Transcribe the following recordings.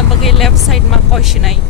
na bagay left side ma koishinai.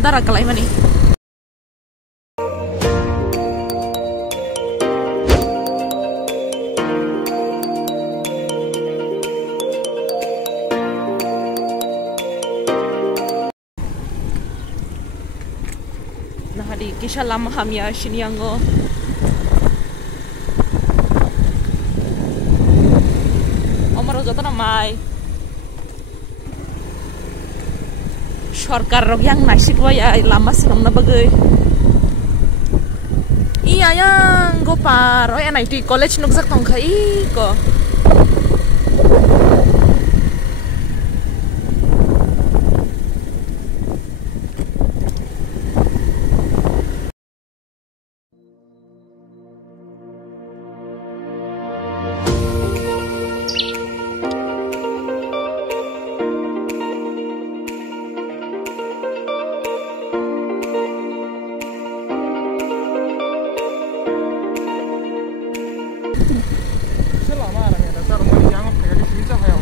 Darah kelai mana? Nah di kisah lama hamya sini anggo. Omar jatuh namai. Sorkar rok yang nasib ya lama senang na bagai. Iya yang gopar, oh ya di college nuksak tongkai ko.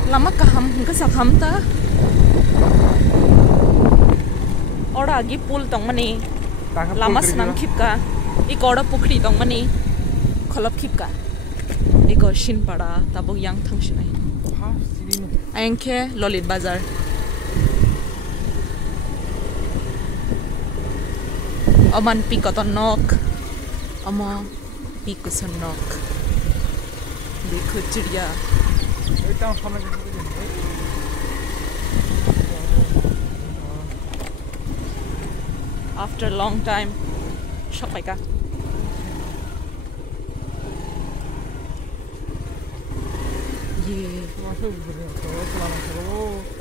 Lama kaham, hingga sakham ta. Ora agi pool tong mani. Lama senang khip ka. Ik ora pukhri tong mani. Kholop khip ka. Ik shin pada tabok yang thang shinai. Ayengke Lolit Bazar. Oman pikoton nok. Oma pikuson nok. Dekho चिड़िया. After a long time, shop like that. Yeah.